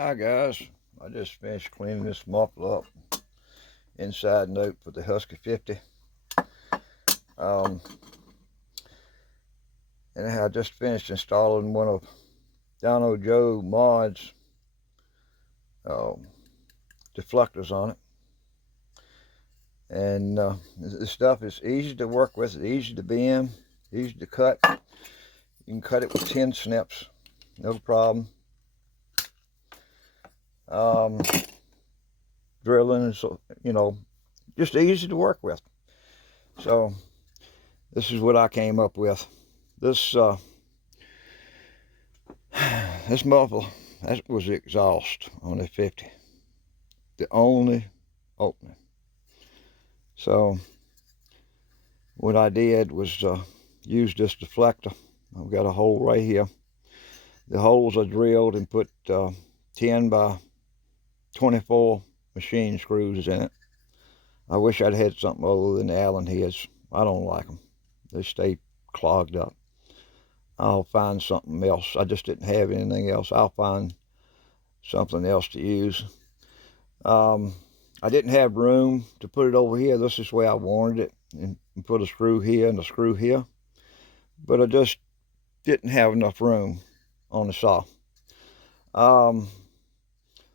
Hi guys, I just finished cleaning this muffler up, inside note for the Husky 50. And I just finished installing one of Dyno Joe Mods deflectors on it. And this stuff is easy to work with, it's easy to bend, easy to cut. You can cut it with 10 snips, no problem. Drilling, so just easy to work with. So this is what I came up with. This this muffler, that was the exhaust on the 50, the only opening. So what I did was use this deflector. I've got a hole right here. The holes are drilled and put 10 by 24 machine screws in it. I wish I'd had something other than the Allen heads. I don't like them. They stay clogged up. I'll find something else. I just didn't have anything else. I'll find something else to use. I didn't have room to put it over here. This is the way I wanted it, and put a screw here and a screw here. But I just didn't have enough room on the saw.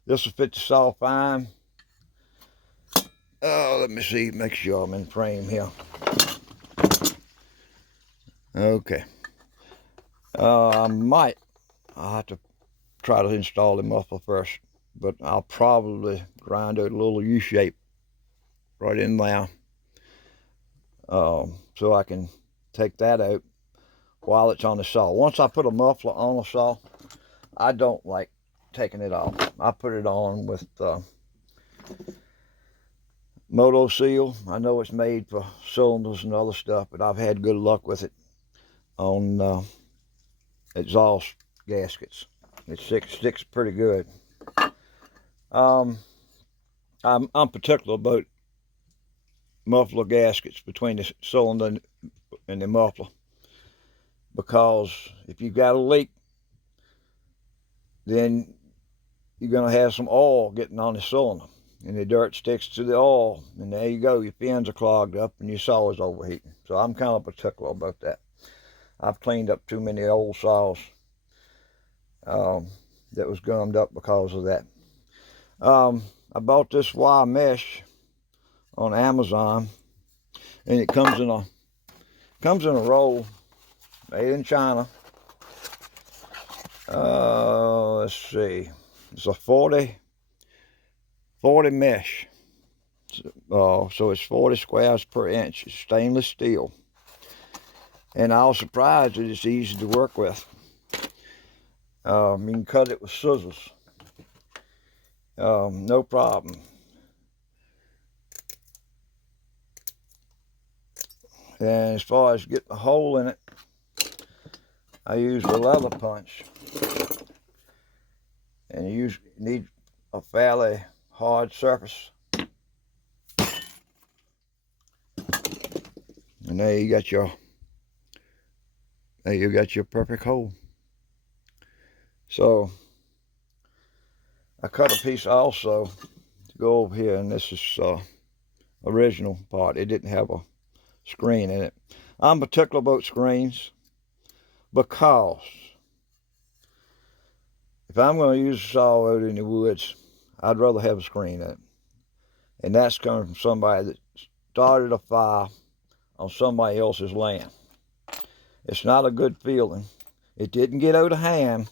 This will fit the saw fine. Let me see, make sure I'm in frame here. Okay. I'll have to try to install the muffler first, but I'll probably grind out a little U-shape right in there, so I can take that out while it's on the saw. Once I put a muffler on the saw, I don't like taking it off. I put it on with Moto Seal. I know it's made for cylinders and other stuff, but I've had good luck with it on exhaust gaskets. It sticks pretty good. I'm particular about muffler gaskets between the cylinder and the muffler, because if you've got a leak, then you're going to have some oil getting on the cylinder, and the dirt sticks to the oil, and there you go, your fins are clogged up and your saw is overheating. So I'm kind of particular about that. I've cleaned up too many old saws that was gummed up because of that. I bought this wire mesh on Amazon, and it comes in a roll made in China. Let's see, it's a 40 mesh, so it's 40 squares per inch. It's stainless steel, and I was surprised that it's easy to work with. You can cut it with scissors, no problem. And as far as getting a hole in it, I use the leather punch, and you need a fairly hard surface. And there you got your perfect hole. So I cut a piece also to go over here, and this is original part. It didn't have a screen in it. I'm particular about screens, because if I'm going to use a saw out in the woods, I'd rather have a screen in it. And that's coming from somebody that started a fire on somebody else's land. It's not a good feeling. It didn't get out of hand.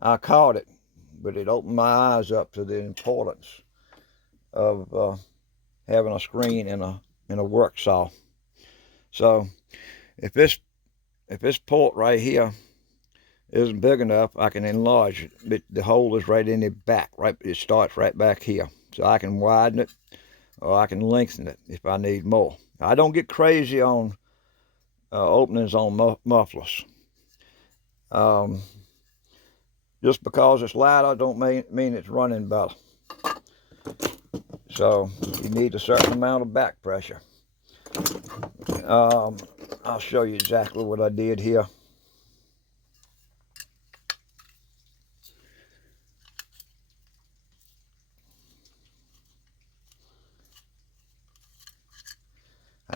I caught it, but it opened my eyes up to the importance of having a screen in a work saw. So if this port right here isn't big enough, I can enlarge it. But the hole is right in the back, right? It starts right back here, so I can widen it or I can lengthen it if I need more. I don't get crazy on openings on mufflers. Just because it's louder don't mean it's running better. So you need a certain amount of back pressure. I'll show you exactly what I did here.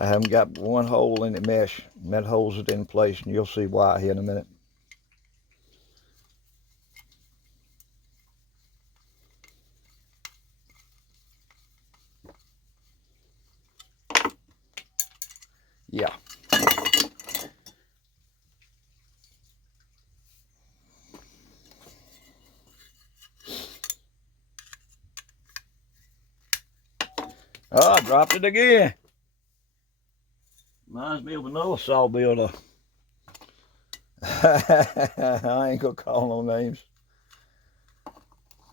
I haven't got one hole in the mesh, and that holds it in place, and you'll see why here in a minute. Yeah. Oh, I dropped it again. Reminds me of another saw builder. I ain't gonna call no names.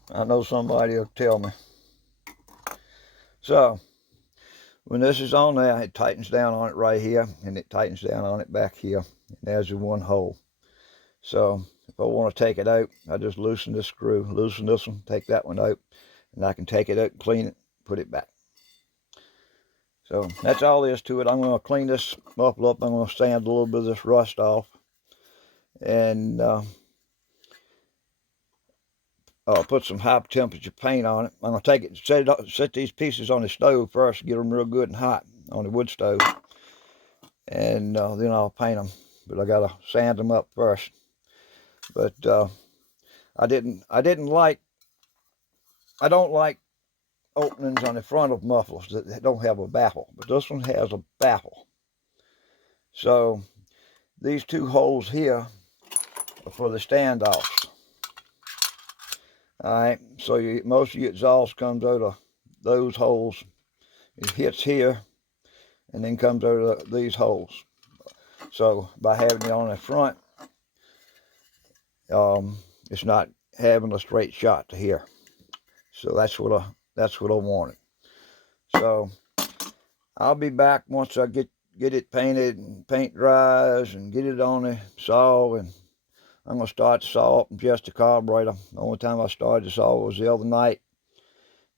I know somebody will tell me. So, when this is on there, it tightens down on it right here, and it tightens down on it back here. And there's the one hole. So, if I want to take it out, I just loosen this screw, loosen this one, take that one out, and I can take it out, clean it, put it back. So that's all there is to it. I'm going to clean this muffler up. I'm going to sand a little bit of this rust off, and put some high temperature paint on it. I'm going to take it, set these pieces on the stove first, get them real good and hot on the wood stove, and then I'll paint them. But I got to sand them up first. But I don't like openings on the front of mufflers that don't have a baffle, but this one has a baffle. So these two holes here are for the standoffs. All right, so most of your exhaust comes out of those holes. It hits here and then comes out of these holes. So by having it on the front, it's not having a straight shot to here. So that's what I wanted. So I'll be back once I get it painted and paint dries and get it on the saw, and I'm gonna start the saw up and adjust the carburetor. The only time I started the saw was the other night.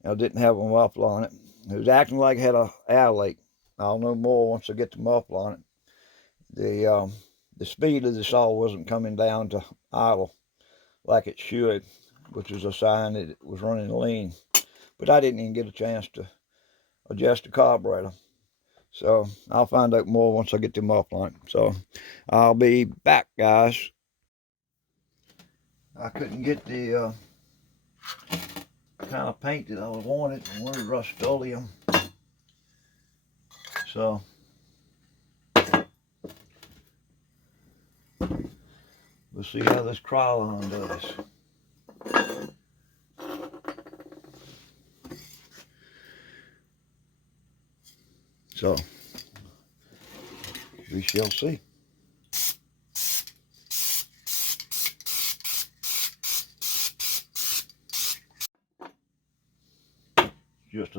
I didn't have a muffler on it. It was acting like it had an air leak. I'll know more once I get the muffler on it. The speed of the saw wasn't coming down to idle like it should, which is a sign that it was running lean. But I didn't even get a chance to adjust the carburetor. So I'll find out more once I get the muffler on it. So I'll be back, guys. I couldn't get the kind of paint that I wanted. I wanted Rust-Oleum. So we'll see how this Krylon does. So we shall see. Just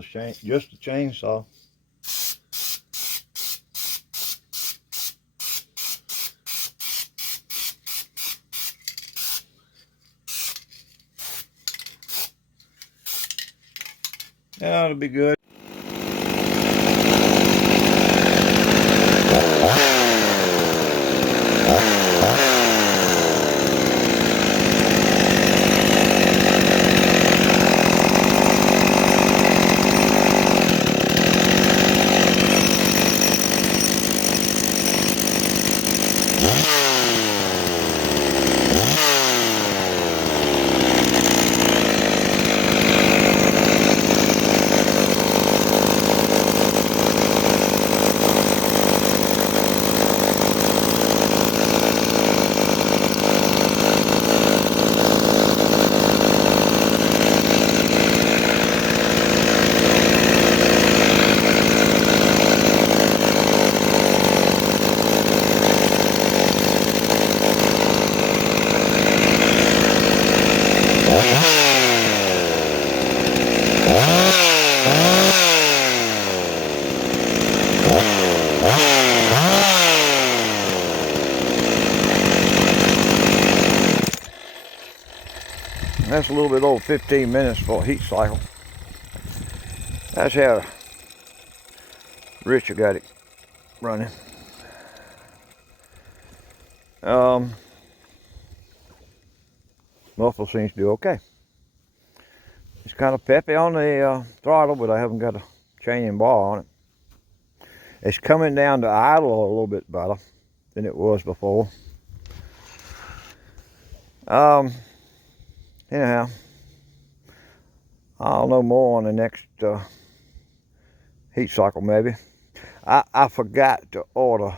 a chainsaw. Yeah, it'll be good. That's a little bit over 15 minutes for a heat cycle. That's how Richard got it running. Muffler seems to do okay. It's kind of peppy on the throttle, but I haven't got a chain and bar on it. It's coming down to idle a little bit better than it was before. Anyhow, I'll know more on the next heat cycle maybe. I forgot to order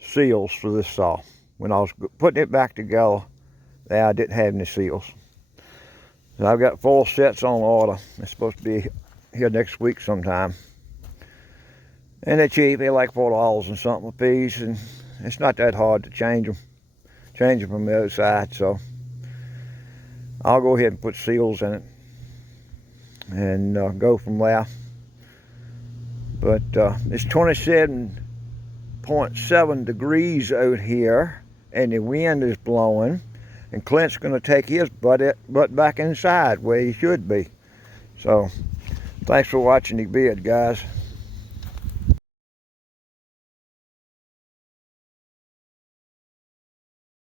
seals for this saw. When I was putting it back together, I didn't have any seals. So I've got 4 sets on order. It's supposed to be here next week sometime. And they're cheap. They're like $4 and something a piece, and it's not that hard to change them. Change them from the other side, so I'll go ahead and put seals in it and go from there. But it's 27.7 degrees out here, and the wind is blowing, and Clint's going to take his butt back inside where he should be. So thanks for watching the vid, guys.